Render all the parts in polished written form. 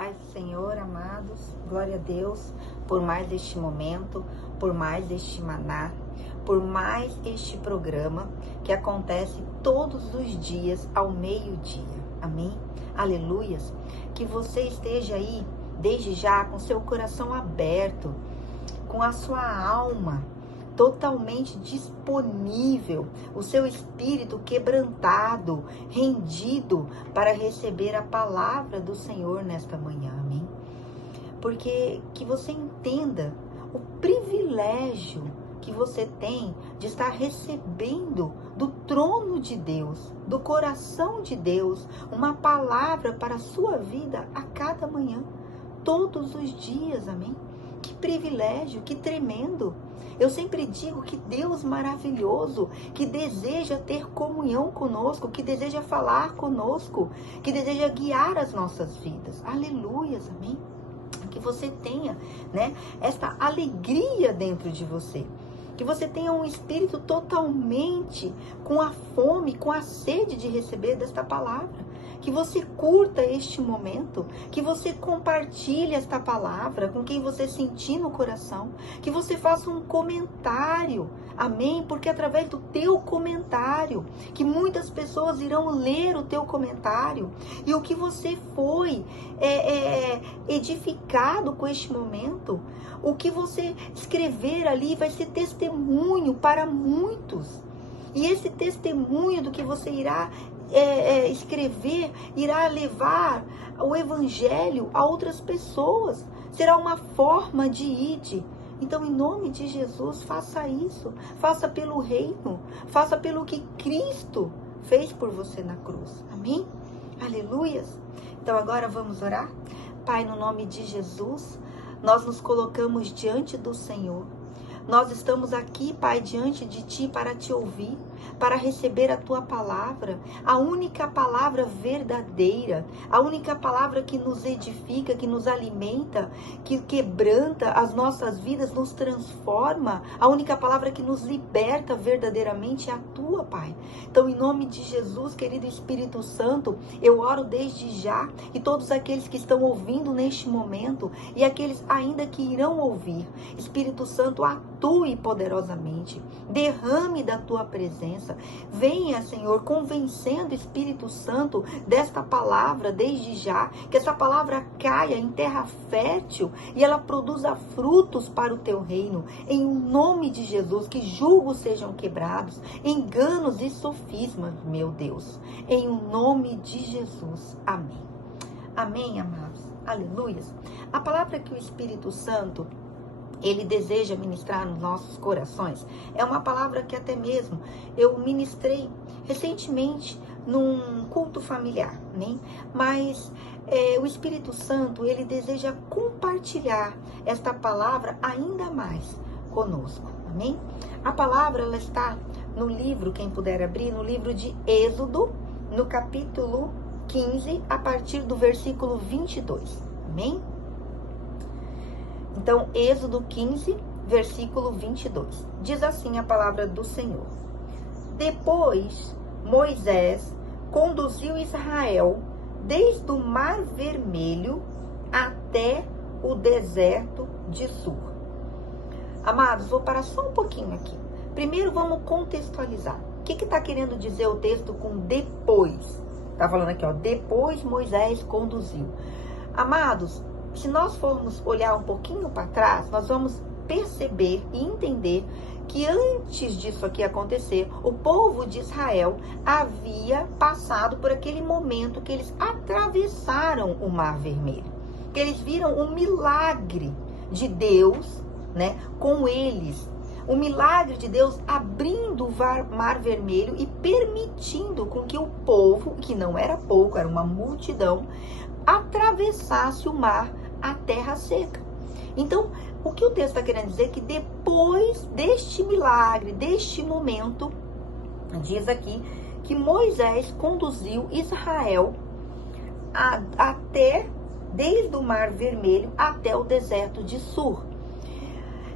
Paz do Senhor, amados, glória a Deus por mais este momento, por mais este maná, por mais este programa que acontece todos os dias ao meio-dia. Amém? Aleluias. Que você esteja aí, desde já, com seu coração aberto, com a sua alma totalmente disponível, o seu espírito quebrantado, rendido para receber a palavra do Senhor nesta manhã, amém? Porque que você entenda o privilégio que você tem de estar recebendo do trono de Deus, do coração de Deus, uma palavra para a sua vida a cada manhã, todos os dias, amém? Que privilégio, que tremendo! Eu sempre digo que Deus maravilhoso, que deseja ter comunhão conosco, que deseja falar conosco, que deseja guiar as nossas vidas. Aleluias, amém? Que você tenha, né, esta alegria dentro de você. Que você tenha um espírito totalmente com a fome, com a sede de receber desta palavra. Que você curta este momento, que você compartilhe esta palavra com quem você sentir no coração, que você faça um comentário, amém? Porque através do teu comentário, que muitas pessoas irão ler o teu comentário, e o que você foi edificado com este momento, o que você escrever ali vai ser testemunho para muitos. E esse testemunho do que você irá escrever, irá levar o evangelho a outras pessoas. Será uma forma de ir. Então, em nome de Jesus, faça isso. Faça pelo reino. Faça pelo que Cristo fez por você na cruz. Amém? Aleluias. Então, agora vamos orar? Pai, no nome de Jesus, nós nos colocamos diante do Senhor. Nós estamos aqui, Pai, diante de Ti para Te ouvir, para receber a Tua palavra, a única palavra verdadeira, a única palavra que nos edifica, que nos alimenta, que quebranta as nossas vidas, nos transforma, a única palavra que nos liberta verdadeiramente é a Tua, Pai. Então, em nome de Jesus, querido Espírito Santo, eu oro desde já, e todos aqueles que estão ouvindo neste momento, e aqueles ainda que irão ouvir, Espírito Santo, atue poderosamente, derrame da Tua presença, venha, Senhor, convencendo, Espírito Santo, desta palavra desde já, que essa palavra caia em terra fértil e ela produza frutos para o Teu reino, em nome de Jesus, que julgos sejam quebrados, enganos e sofismas, meu Deus, em nome de Jesus, amém. Amém, amados, aleluias. A palavra que o Espírito Santo Ele deseja ministrar nos nossos corações é uma palavra que até mesmo eu ministrei recentemente num culto familiar, né? Mas o Espírito Santo, ele deseja compartilhar esta palavra ainda mais conosco, amém? A palavra, ela está no livro, quem puder abrir, no livro de Êxodo, no capítulo 15, a partir do versículo 22, amém? Então, Êxodo 15, versículo 22. Diz assim a palavra do Senhor. Depois, Moisés conduziu Israel desde o Mar Vermelho até o deserto de Sur. Amados, vou parar só um pouquinho aqui. Primeiro, vamos contextualizar. O que está querendo dizer o texto com depois? Está falando aqui, ó. Depois Moisés conduziu. Amados, se nós formos olhar um pouquinho para trás, nós vamos perceber e entender que antes disso aqui acontecer, o povo de Israel havia passado por aquele momento que eles atravessaram o Mar Vermelho. Que eles viram um milagre de Deus, né, com eles. O milagre de Deus abrindo o Mar Vermelho e permitindo com que o povo, que não era pouco, era uma multidão, atravessasse o mar, a terra seca. Então, o que o texto está querendo dizer é que depois deste milagre, deste momento, diz aqui que Moisés conduziu Israel desde o Mar Vermelho até o deserto de Sur.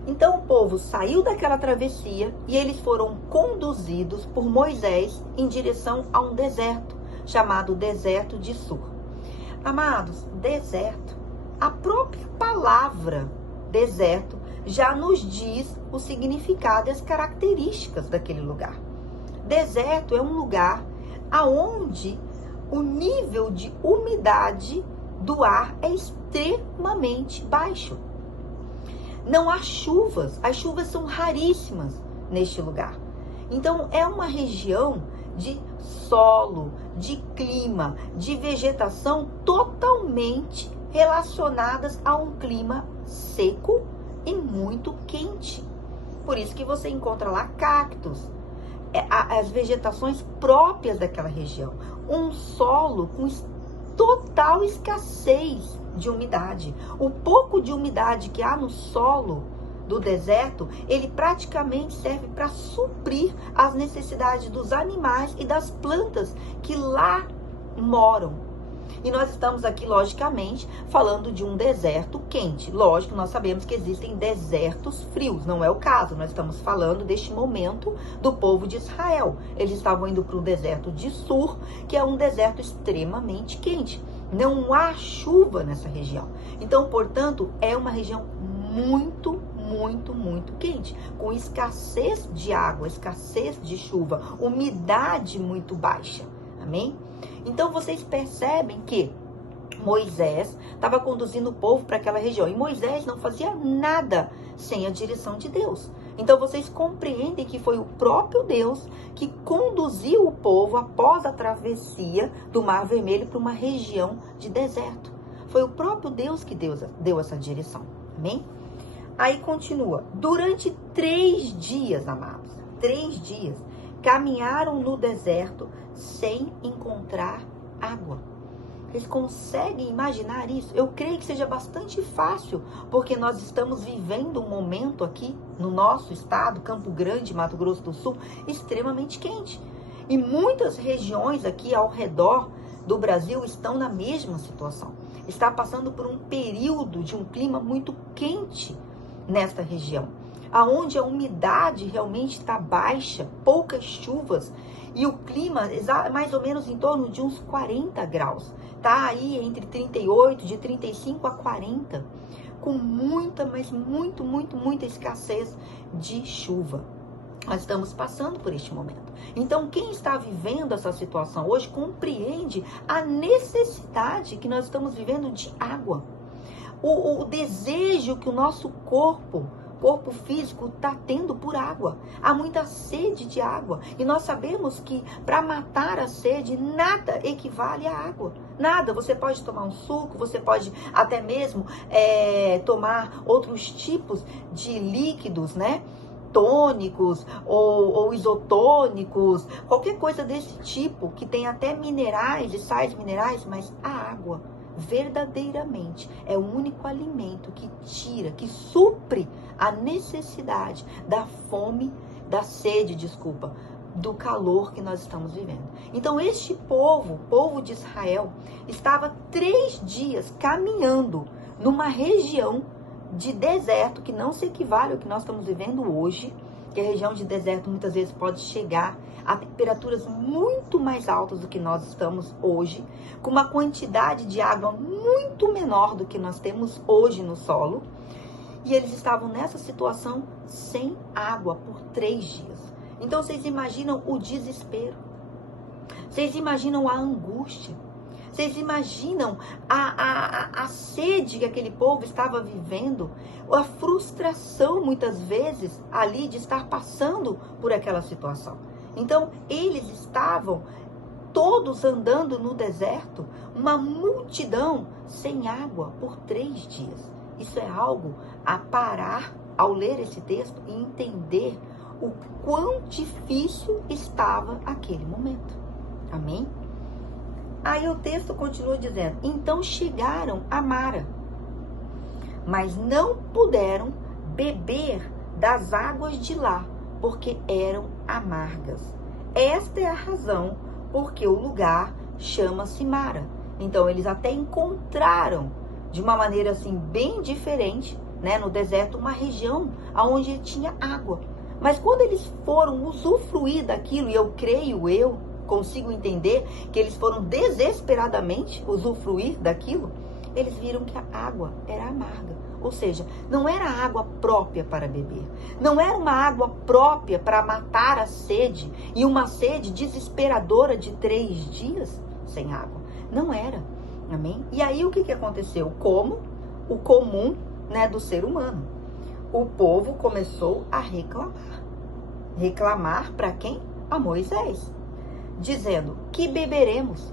Então o povo saiu daquela travessia e eles foram conduzidos por Moisés em direção a um deserto, chamado deserto de Sur. Amados, deserto. A própria palavra deserto já nos diz o significado e as características daquele lugar. Deserto é um lugar aonde o nível de umidade do ar é extremamente baixo. Não há chuvas, as chuvas são raríssimas neste lugar. Então é uma região de solo, de clima, de vegetação totalmente relacionadas a um clima seco e muito quente. Por isso que você encontra lá cactos, as vegetações próprias daquela região. Um solo com total escassez de umidade. O pouco de umidade que há no solo do deserto, ele praticamente serve para suprir as necessidades dos animais e das plantas que lá moram. E nós estamos aqui, logicamente, falando de um deserto quente. Lógico, nós sabemos que existem desertos frios, não é o caso. Nós estamos falando deste momento do povo de Israel. Eles estavam indo para o deserto de Sur, que é um deserto extremamente quente. Não há chuva nessa região. Então, portanto, é uma região muito quente, com escassez de água, escassez de chuva, umidade muito baixa. Amém? Então vocês percebem que Moisés estava conduzindo o povo para aquela região. E Moisés não fazia nada sem a direção de Deus. Então vocês compreendem que foi o próprio Deus que conduziu o povo após a travessia do Mar Vermelho para uma região de deserto. Foi o próprio Deus que deu essa direção. Amém? Aí continua. Durante 3 dias, amados, 3 dias, caminharam no deserto sem encontrar água. Vocês conseguem imaginar isso? Eu creio que seja bastante fácil, porque nós estamos vivendo um momento aqui no nosso estado, Campo Grande, Mato Grosso do Sul, extremamente quente. E muitas regiões aqui ao redor do Brasil estão na mesma situação. Está passando por um período de um clima muito quente nesta região, aonde a umidade realmente está baixa, poucas chuvas, e o clima mais ou menos em torno de uns 40 graus. Tá aí entre 38, de 35 a 40, com muita, mas muita escassez de chuva. Nós estamos passando por este momento. Então, quem está vivendo essa situação hoje compreende a necessidade que nós estamos vivendo de água. O desejo que o nosso corpo físico está tendo por água. Há muita sede de água. E nós sabemos que para matar a sede, nada equivale à água. Nada. Você pode tomar um suco, você pode até mesmo tomar outros tipos de líquidos, né? Tônicos ou isotônicos, qualquer coisa desse tipo, que tem até minerais e sais minerais, mas a água verdadeiramente é o único alimento que tira, que supre a necessidade da fome, da sede, do calor que nós estamos vivendo. Então este povo, o povo de Israel, estava 3 dias caminhando numa região de deserto que não se equivale ao que nós estamos vivendo hoje, que a região de deserto muitas vezes pode chegar a temperaturas muito mais altas do que nós estamos hoje, com uma quantidade de água muito menor do que nós temos hoje no solo. E eles estavam nessa situação sem água por 3 dias. Então vocês imaginam o desespero, vocês imaginam a angústia, vocês imaginam a sede que aquele povo estava vivendo, a frustração muitas vezes ali de estar passando por aquela situação. Então eles estavam todos andando no deserto, uma multidão sem água por 3 dias. Isso é algo a parar ao ler esse texto e entender o quão difícil estava aquele momento. Amém? Aí o texto continua dizendo: então chegaram a Mara, mas não puderam beber das águas de lá, porque eram amargas. Esta é a razão porque o lugar chama-se Mara. Então eles até encontraram de uma maneira assim bem diferente, né, no deserto, uma região onde tinha água. Mas quando eles foram usufruir daquilo, e eu creio consigo entender que eles foram desesperadamente usufruir daquilo, eles viram que a água era amarga. Ou seja, não era água própria para beber. Não era uma água própria para matar a sede. E uma sede desesperadora de 3 dias sem água. Não era. Amém? E aí o que aconteceu? Como o comum, né, do ser humano. O povo começou a reclamar. Reclamar para quem? A Moisés. Dizendo, que beberemos?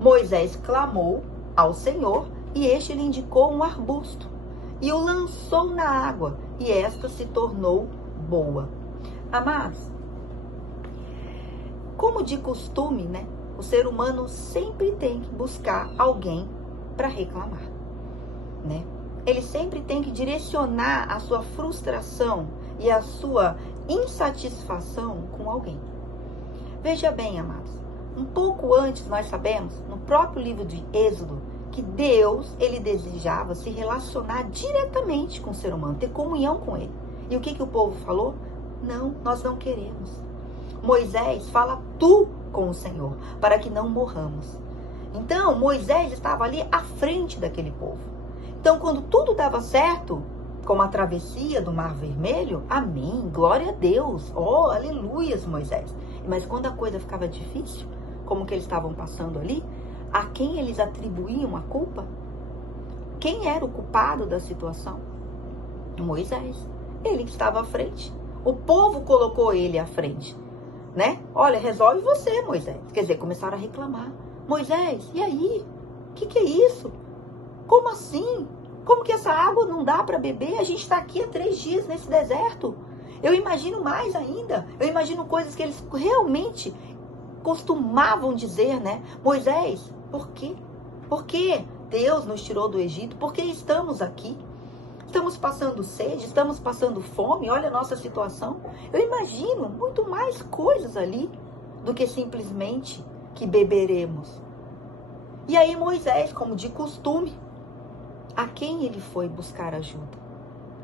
Moisés clamou ao Senhor e este lhe indicou um arbusto e o lançou na água e esta se tornou boa. Amados, como de costume, né? O ser humano sempre tem que buscar alguém para reclamar, né? Ele sempre tem que direcionar a sua frustração e a sua insatisfação com alguém. Veja bem, amados, um pouco antes nós sabemos, no próprio livro de Êxodo, que Deus, ele desejava se relacionar diretamente com o ser humano, ter comunhão com ele. E o que o povo falou? Não, nós não queremos. Moisés, fala tu com o Senhor, para que não morramos. Então, Moisés estava ali à frente daquele povo. Então, quando tudo dava certo, como a travessia do Mar Vermelho, amém, glória a Deus, oh, aleluias, Moisés. Mas quando a coisa ficava difícil, como que eles estavam passando ali, a quem eles atribuíam a culpa? Quem era o culpado da situação? Moisés. Ele que estava à frente. O povo colocou ele à frente, né? Olha, resolve você, Moisés. Quer dizer, começaram a reclamar. Moisés, e aí? O que é isso? Como assim? Como que essa água não dá para beber? A gente está aqui há 3 dias nesse deserto. Eu imagino mais ainda. Eu imagino coisas que eles realmente costumavam dizer, né? Moisés, por quê? Por que Deus nos tirou do Egito? Por que estamos aqui? Estamos passando sede, estamos passando fome, olha a nossa situação. Eu imagino muito mais coisas ali do que simplesmente que beberemos. E aí Moisés, como de costume, a quem ele foi buscar ajuda?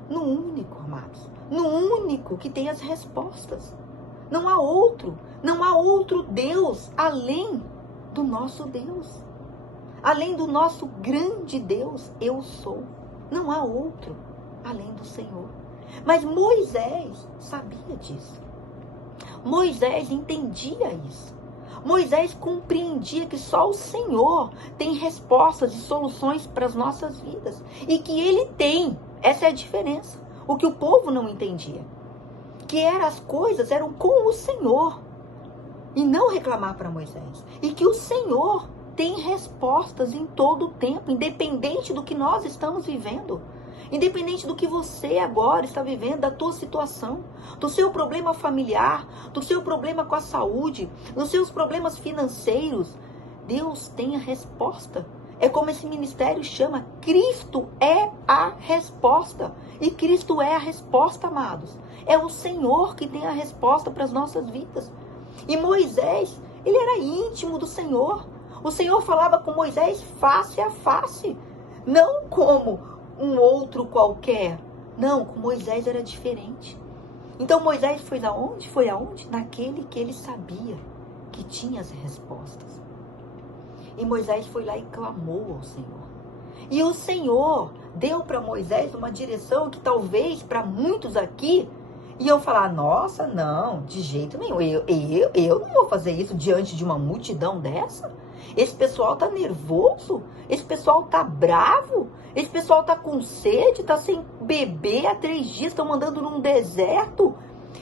No único, amados, no único que tem as respostas. Não há outro Deus além do nosso Deus. Além do nosso grande Deus, eu sou. Não há outro além do Senhor. Mas Moisés sabia disso. Moisés entendia isso. Moisés compreendia que só o Senhor tem respostas e soluções para as nossas vidas. E que ele tem. Essa é a diferença. O que o povo não entendia. Que as coisas eram com o Senhor. E não reclamar para Moisés. E que o Senhor tem respostas em todo o tempo, independente do que nós estamos vivendo. Independente do que você agora está vivendo, da tua situação, do seu problema familiar, do seu problema com a saúde, dos seus problemas financeiros, Deus tem a resposta. É como esse ministério chama, Cristo é a resposta. E Cristo é a resposta, amados. É o Senhor que tem a resposta para as nossas vidas. E Moisés, ele era íntimo do Senhor. O Senhor falava com Moisés face a face. Não como um outro qualquer. Não, com Moisés era diferente. Então Moisés foi aonde? Foi aonde? Naquele que ele sabia que tinha as respostas. E Moisés foi lá e clamou ao Senhor. E o Senhor deu para Moisés uma direção que talvez para muitos aqui iam falar, nossa, não, de jeito nenhum. Eu não vou fazer isso diante de uma multidão dessa. Esse pessoal tá nervoso, esse pessoal tá bravo, esse pessoal tá com sede, tá sem beber há 3 dias, estão andando num deserto.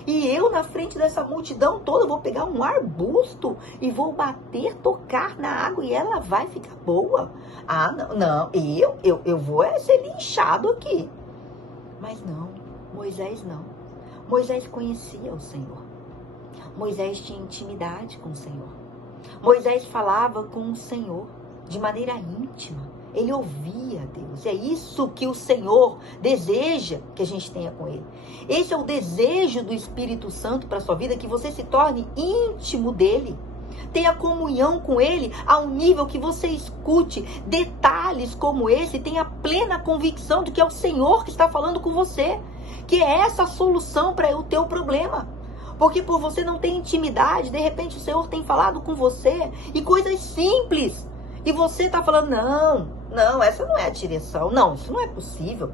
E eu, na frente dessa multidão toda, vou pegar um arbusto e vou bater, tocar na água e ela vai ficar boa. Ah, não, eu vou ser linchado aqui. Mas não, Moisés não. Moisés conhecia o Senhor. Moisés tinha intimidade com o Senhor. Moisés falava com o Senhor de maneira íntima. Ele ouvia Deus. É isso que o Senhor deseja que a gente tenha com Ele. Esse é o desejo do Espírito Santo para a sua vida, que você se torne íntimo dEle. Tenha comunhão com Ele a um nível que você escute detalhes como esse, tenha plena convicção de que é o Senhor que está falando com você, que é essa a solução para o teu problema. Porque por você não ter intimidade, de repente o Senhor tem falado com você e coisas simples. E você está falando, não, essa não é a direção. Não, isso não é possível.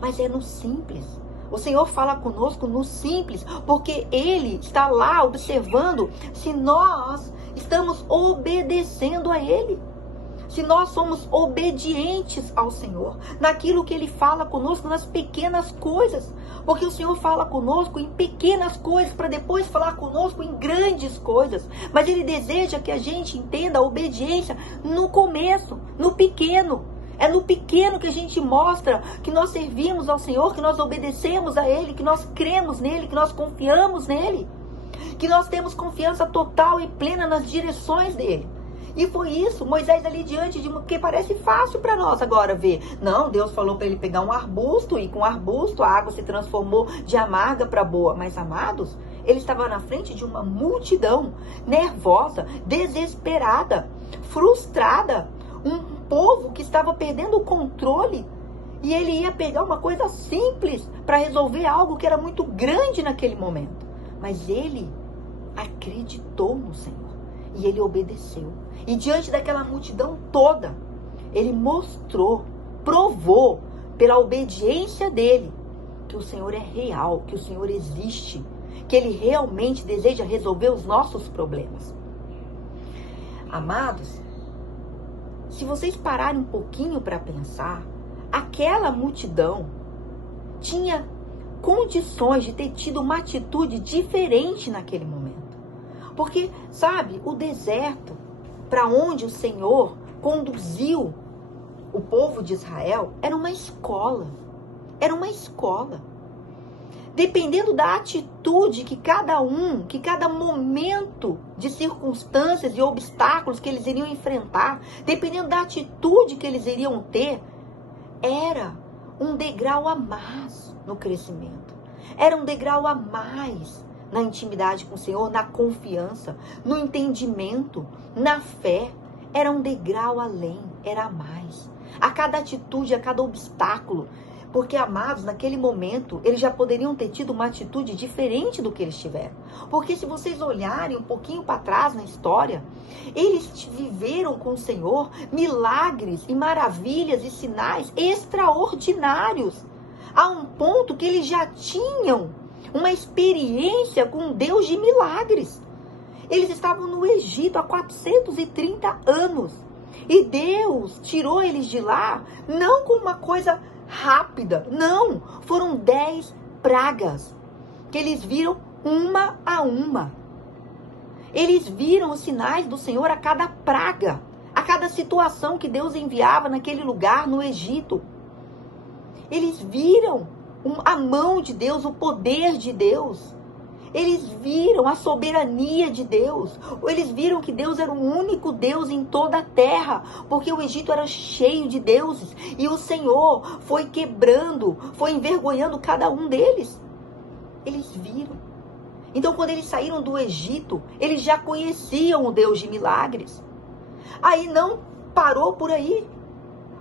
Mas é no simples. O Senhor fala conosco no simples, porque Ele está lá observando se nós estamos obedecendo a Ele. Se nós somos obedientes ao Senhor, naquilo que Ele fala conosco, nas pequenas coisas. Porque o Senhor fala conosco em pequenas coisas, para depois falar conosco em grandes coisas. Mas Ele deseja que a gente entenda a obediência no começo, no pequeno. É no pequeno que a gente mostra que nós servimos ao Senhor, que nós obedecemos a Ele, que nós cremos nele, que nós confiamos nele. Que nós temos confiança total e plena nas direções dele. E foi isso, Moisés ali diante de uma que parece fácil para nós agora ver. Não, Deus falou para ele pegar um arbusto e com o arbusto a água se transformou de amarga para boa. Mas amados, ele estava na frente de uma multidão nervosa, desesperada, frustrada. Um povo que estava perdendo o controle. E ele ia pegar uma coisa simples para resolver algo que era muito grande naquele momento. Mas ele acreditou no Senhor. E ele obedeceu. E diante daquela multidão toda, ele mostrou, provou, pela obediência dele, que o Senhor é real, que o Senhor existe, que ele realmente deseja resolver os nossos problemas. Amados, se vocês pararem um pouquinho para pensar, aquela multidão tinha condições de ter tido uma atitude diferente naquele momento. Porque, sabe, o deserto para onde o Senhor conduziu o povo de Israel era uma escola. Era uma escola. Dependendo da atitude que cada momento de circunstâncias e obstáculos que eles iriam enfrentar, dependendo da atitude que eles iriam ter, era um degrau a mais no crescimento. Era um degrau a mais na intimidade com o Senhor, na confiança, no entendimento, na fé. Era um degrau além, era a mais. A cada atitude, a cada obstáculo. Porque, amados, naquele momento, eles já poderiam ter tido uma atitude diferente do que eles tiveram. Porque se vocês olharem um pouquinho para trás na história, eles viveram com o Senhor milagres e maravilhas e sinais extraordinários. A um ponto que eles já tinham uma experiência com um Deus de milagres. Eles estavam no Egito há 430 anos. E Deus tirou eles de lá, não com uma coisa rápida. Não, foram 10 pragas que eles viram uma a uma. Eles viram os sinais do Senhor a cada praga, a cada situação que Deus enviava naquele lugar no Egito. Eles viram a mão de Deus, o poder de Deus. Eles viram a soberania de Deus. Eles viram que Deus era o único Deus em toda a terra. Porque o Egito era cheio de deuses. E o Senhor foi quebrando, foi envergonhando cada um deles. Eles viram. Então, quando eles saíram do Egito, eles já conheciam o Deus de milagres. Aí não parou por aí.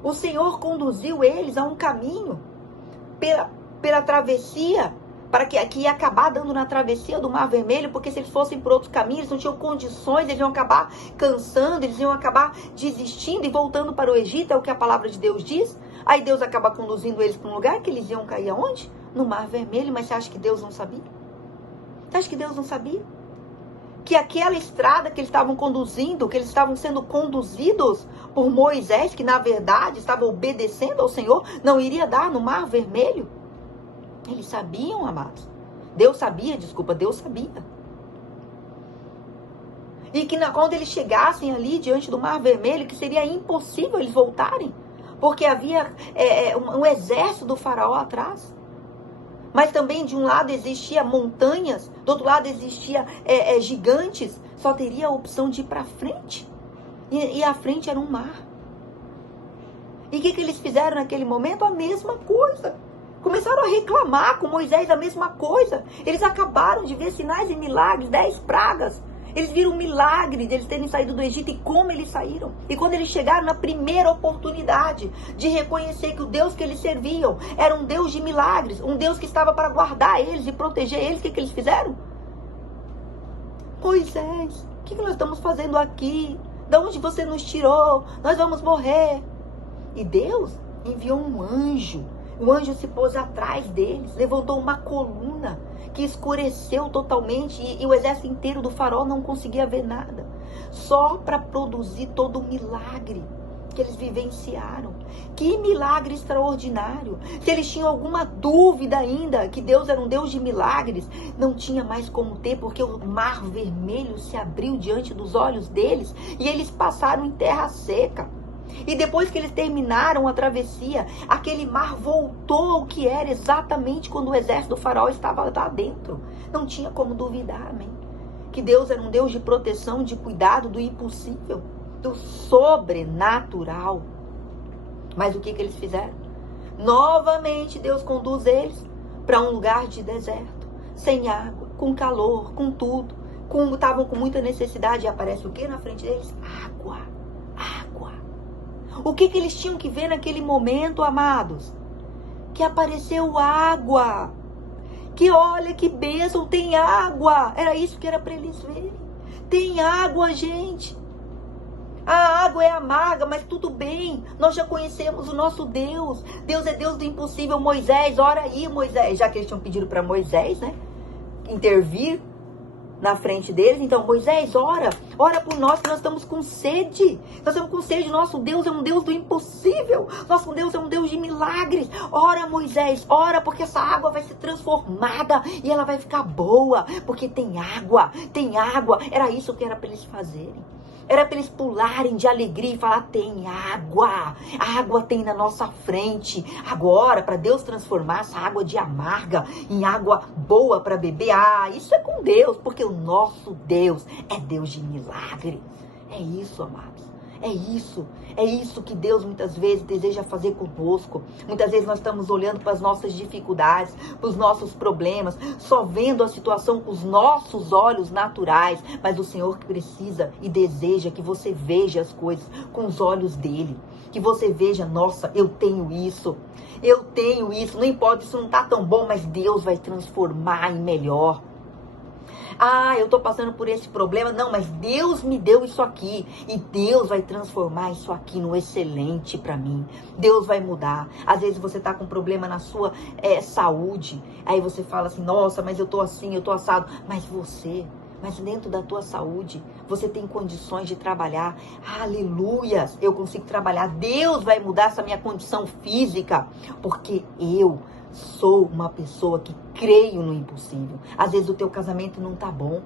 O Senhor conduziu eles a um caminho pela travessia, para que ia acabar dando na travessia do Mar Vermelho, porque se eles fossem por outros caminhos, eles não tinham condições, eles iam acabar cansando, eles iam acabar desistindo e voltando para o Egito, é o que a palavra de Deus diz. Aí Deus acaba conduzindo eles para um lugar que eles iam cair aonde? No Mar Vermelho. Mas você acha que Deus não sabia? Você acha que Deus não sabia? Que aquela estrada que eles estavam conduzindo, que eles estavam sendo conduzidos por Moisés, que na verdade estava obedecendo ao Senhor, não iria dar no Mar Vermelho? Eles sabiam, amados. Deus sabia. E que quando eles chegassem ali diante do Mar Vermelho, que seria impossível eles voltarem, porque havia um exército do faraó atrás. Mas também de um lado existia montanhas, do outro lado existia gigantes. Só teria a opção de ir para frente. E à frente era um mar. E o que eles fizeram naquele momento? A mesma coisa. Começaram a reclamar com Moisés a mesma coisa. Eles acabaram de ver sinais e milagres, 10 pragas. Eles viram o milagre deles terem saído do Egito e como eles saíram. E quando eles chegaram na primeira oportunidade de reconhecer que o Deus que eles serviam era um Deus de milagres, um Deus que estava para guardar eles e proteger eles, o que eles fizeram? Moisés, o que nós estamos fazendo aqui? De onde você nos tirou? Nós vamos morrer. E Deus enviou um anjo. O anjo se pôs atrás deles, levantou uma coluna que escureceu totalmente e o exército inteiro do faraó não conseguia ver nada. Só para produzir todo o milagre que eles vivenciaram. Que milagre extraordinário. Se eles tinham alguma dúvida ainda que Deus era um Deus de milagres, não tinha mais como ter, porque o mar vermelho se abriu diante dos olhos deles e eles passaram em terra seca. E depois que eles terminaram a travessia, aquele mar voltou ao que era exatamente quando o exército do faraó estava lá dentro. Não tinha como duvidar, amém? Que Deus era um Deus de proteção, de cuidado, do impossível, do sobrenatural. Mas o que eles fizeram? Novamente Deus conduz eles para um lugar de deserto, sem água, com calor, com tudo. Estavam com muita necessidade e aparece o que na frente deles? Água, água. O que eles tinham que ver naquele momento, amados? Que apareceu água. Que olha que bênção, tem água. Era isso que era para eles verem. Tem água, gente. A água é amarga, mas tudo bem. Nós já conhecemos o nosso Deus. Deus é Deus do impossível. Moisés, ora aí, Moisés. Já que eles tinham pedido para Moisés, né, intervir na frente deles. Então, Moisés, ora por nós, que nós estamos com sede. Nós estamos com sede. Nosso Deus é um Deus do impossível. Nosso Deus é um Deus de milagres. Ora, Moisés, ora, porque essa água vai ser transformada e ela vai ficar boa, porque tem água, tem água. Era isso que era para eles fazerem. Era para eles pularem de alegria e falar, tem água. A água tem na nossa frente. Agora, para Deus transformar essa água de amarga em água boa para beber. Ah, isso é com Deus, porque o nosso Deus é Deus de milagre. É isso, amados. É isso que Deus muitas vezes deseja fazer conosco. Muitas vezes nós estamos olhando para as nossas dificuldades, para os nossos problemas, só vendo a situação com os nossos olhos naturais. Mas o Senhor precisa e deseja que você veja as coisas com os olhos dele. Que você veja, nossa, eu tenho isso, não importa, isso não está tão bom, mas Deus vai transformar em melhor. Ah, eu estou passando por esse problema. Não, mas Deus me deu isso aqui. E Deus vai transformar isso aqui no excelente para mim. Deus vai mudar. Às vezes você está com problema na sua saúde. Aí você fala assim, nossa, mas eu estou assim, eu estou assado. Mas dentro da tua saúde, você tem condições de trabalhar. Aleluias, eu consigo trabalhar. Deus vai mudar essa minha condição física. Porque eu sou uma pessoa que creio no impossível. Às vezes o teu casamento não tá bom.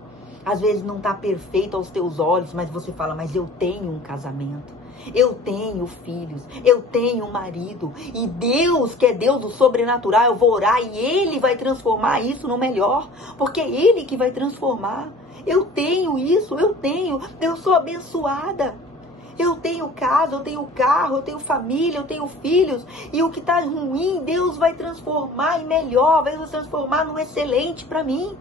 Às vezes não tá perfeito aos teus olhos, mas você fala, mas eu tenho um casamento. Eu tenho filhos, eu tenho um marido. E Deus, que é Deus do sobrenatural, eu vou orar e Ele vai transformar isso no melhor. Porque é Ele que vai transformar. Eu tenho isso, eu sou abençoada. Eu tenho casa, eu tenho carro, eu tenho família, eu tenho filhos. E o que está ruim, Deus vai transformar em melhor, vai transformar no excelente para mim.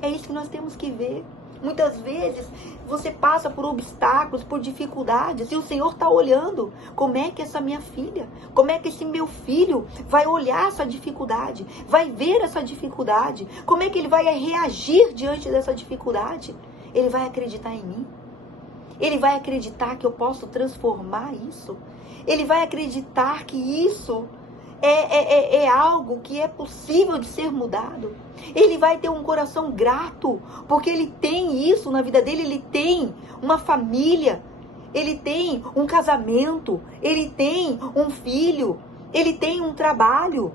É isso que nós temos que ver. Muitas vezes você passa por obstáculos, por dificuldades, e o Senhor está olhando. Como é que essa minha filha, como é que esse meu filho vai olhar essa dificuldade, vai ver essa dificuldade? Como é que ele vai reagir diante dessa dificuldade? Ele vai acreditar em mim? Ele vai acreditar que eu posso transformar isso? Ele vai acreditar que isso é algo que é possível de ser mudado? Ele vai ter um coração grato, porque ele tem isso na vida dele, ele tem uma família, ele tem um casamento, ele tem um filho, ele tem um trabalho,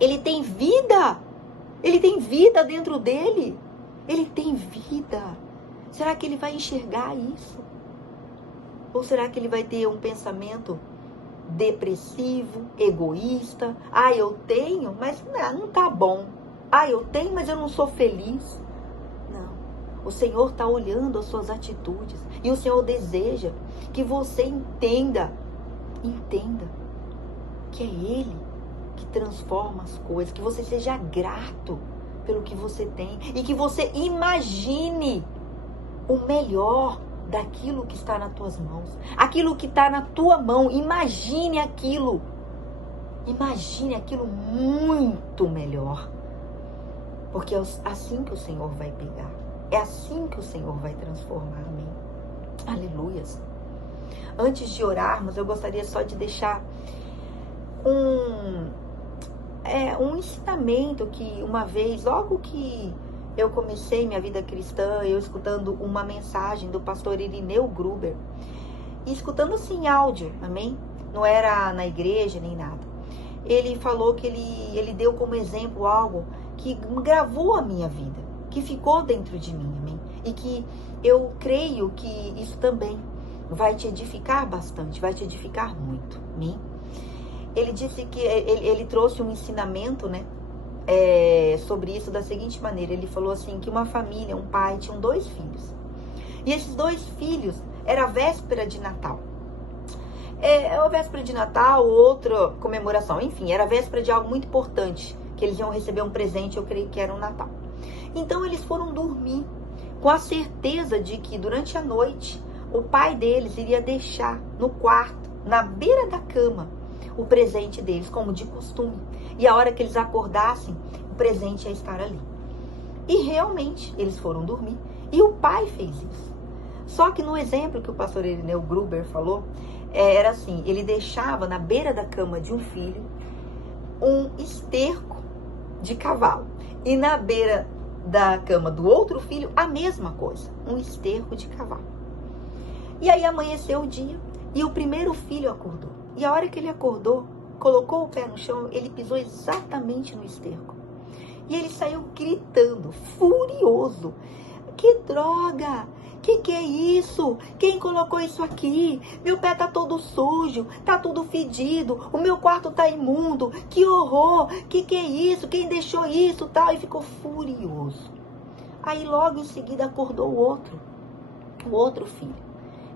ele tem vida dentro dele, ele tem vida. Será que ele vai enxergar isso? Ou será que ele vai ter um pensamento depressivo, egoísta? Ah, eu tenho, mas não tá bom. Ah, eu tenho, mas eu não sou feliz. Não. O Senhor está olhando as suas atitudes. E o Senhor deseja que você entenda que é Ele que transforma as coisas. Que você seja grato pelo que você tem. E que você imagine o melhor daquilo que está nas tuas mãos. Aquilo que está na tua mão, imagine aquilo. Imagine aquilo muito melhor. Porque é assim que o Senhor vai pegar. É assim que o Senhor vai transformar, amém? Aleluias. Antes de orarmos, eu gostaria só de deixar um ensinamento que uma vez, logo que eu comecei minha vida cristã, eu escutando uma mensagem do pastor Irineu Gruber, e escutando assim áudio, amém? Não era na igreja nem nada. Ele falou que ele deu como exemplo algo que gravou a minha vida, que ficou dentro de mim, amém? E que eu creio que isso também vai te edificar bastante, vai te edificar muito, amém? Ele disse que ele trouxe um ensinamento, né, sobre isso da seguinte maneira. Ele falou assim, que uma família, um pai, tinham 2 filhos. E esses 2 filhos, era a véspera de Natal. A véspera de Natal, outra comemoração, enfim, era a véspera de algo muito importante, que eles iam receber um presente, eu creio que era um Natal. Então eles foram dormir com a certeza de que durante a noite, o pai deles iria deixar no quarto, na beira da cama, o presente deles, como de costume. E a hora que eles acordassem, o presente ia estar ali. E realmente, eles foram dormir. E o pai fez isso. Só que no exemplo que o pastor Irineu Gruber falou, era assim, ele deixava na beira da cama de um filho um esterco de cavalo. E na beira da cama do outro filho, a mesma coisa, um esterco de cavalo. E aí amanheceu o dia e o primeiro filho acordou. E a hora que ele acordou, colocou o pé no chão, ele pisou exatamente no esterco. E ele saiu gritando, furioso. Que droga! Que é isso? Quem colocou isso aqui? Meu pé tá todo sujo, tá tudo fedido, o meu quarto tá imundo, que horror! Que é isso? Quem deixou isso? Tal? E ficou furioso. Aí logo em seguida acordou o outro filho.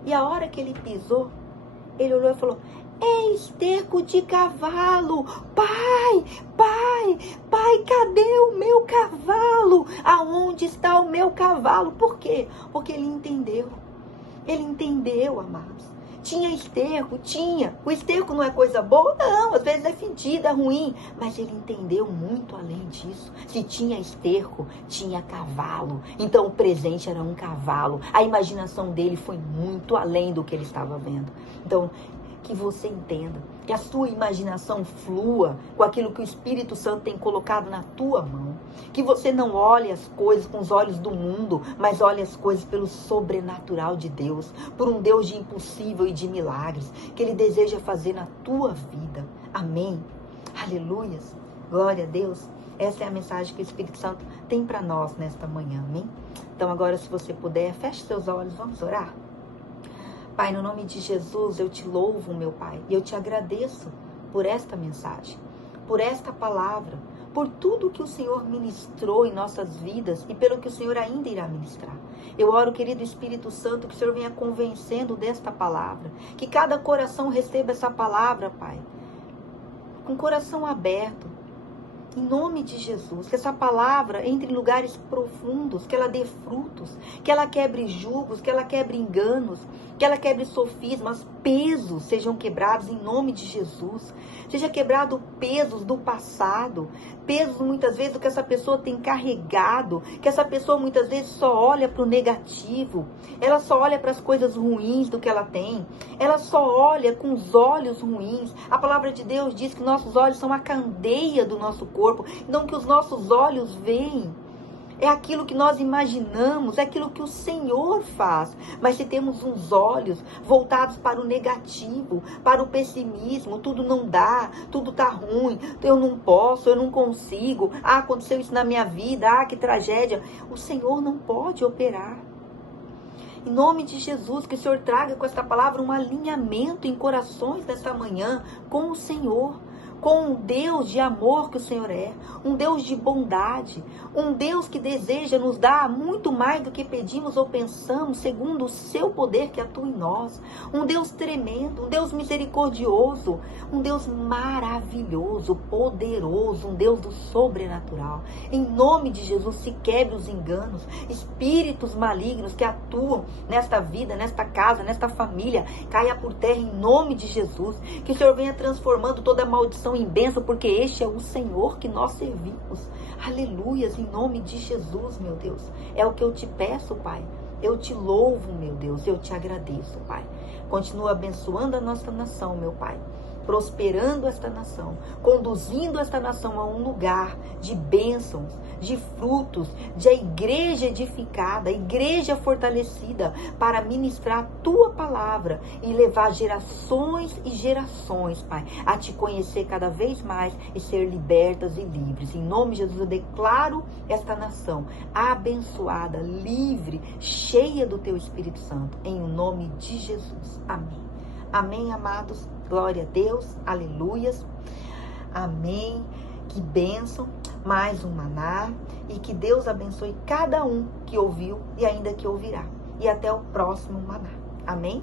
E a hora que ele pisou, ele olhou e falou, é esterco de cavalo. Pai, cadê o meu cavalo? Aonde está o meu cavalo? Por quê? Porque ele entendeu. Ele entendeu, amados. Tinha esterco? Tinha. O esterco não é coisa boa? Não, às vezes é fedida, é ruim. Mas ele entendeu muito além disso. Se tinha esterco, tinha cavalo. Então o presente era um cavalo. A imaginação dele foi muito além do que ele estava vendo. Então, que você entenda, que a sua imaginação flua com aquilo que o Espírito Santo tem colocado na tua mão. Que você não olhe as coisas com os olhos do mundo, mas olhe as coisas pelo sobrenatural de Deus, por um Deus de impossível e de milagres, que Ele deseja fazer na tua vida. Amém? Aleluias! Glória a Deus! Essa é a mensagem que o Espírito Santo tem para nós nesta manhã, amém? Então agora, se você puder, feche seus olhos, vamos orar? Pai, no nome de Jesus, eu te louvo, meu Pai, e eu te agradeço por esta mensagem, por esta palavra, por tudo que o Senhor ministrou em nossas vidas e pelo que o Senhor ainda irá ministrar. Eu oro, querido Espírito Santo, que o Senhor venha convencendo desta palavra, que cada coração receba essa palavra, Pai, com o coração aberto, em nome de Jesus, que essa palavra entre em lugares profundos, que ela dê frutos, que ela quebre julgos, que ela quebre enganos, que ela quebre sofismas, pesos sejam quebrados em nome de Jesus. Seja quebrado pesos do passado, pesos muitas vezes do que essa pessoa tem carregado, que essa pessoa muitas vezes só olha para o negativo, ela só olha para as coisas ruins do que ela tem, ela só olha com os olhos ruins. A palavra de Deus diz que nossos olhos são a candeia do nosso corpo, então que os nossos olhos veem é aquilo que nós imaginamos, é aquilo que o Senhor faz. Mas se temos uns olhos voltados para o negativo, para o pessimismo, tudo não dá, tudo tá ruim, eu não posso, eu não consigo, aconteceu isso na minha vida, que tragédia. O Senhor não pode operar. Em nome de Jesus, que o Senhor traga com esta palavra um alinhamento em corações nesta manhã com o Senhor, com um Deus de amor que o Senhor é, um Deus de bondade, um Deus que deseja nos dar muito mais do que pedimos ou pensamos, segundo o seu poder que atua em nós, um Deus tremendo, um Deus misericordioso, um Deus maravilhoso, poderoso, um Deus do sobrenatural. Em nome de Jesus, se quebre os enganos, espíritos malignos que atuam nesta vida, nesta casa, nesta família, caia por terra em nome de Jesus, que o Senhor venha transformando toda maldição transformação em bênção, porque este é o Senhor que nós servimos. Aleluias, em nome de Jesus, meu Deus. É o que eu te peço, Pai. Eu te louvo, meu Deus, eu te agradeço, Pai. Continua abençoando a nossa nação, meu Pai. Prosperando esta nação, conduzindo esta nação a um lugar de bênçãos, de frutos, de a igreja edificada, a igreja fortalecida, para ministrar a tua palavra e levar gerações e gerações, Pai, a te conhecer cada vez mais e ser libertas e livres. Em nome de Jesus, eu declaro esta nação abençoada, livre, cheia do teu Espírito Santo, em nome de Jesus. Amém. Amém, amados. Glória a Deus. Aleluias. Amém. Que bênção. Mais um maná. E que Deus abençoe cada um que ouviu e ainda que ouvirá. E até o próximo maná. Amém.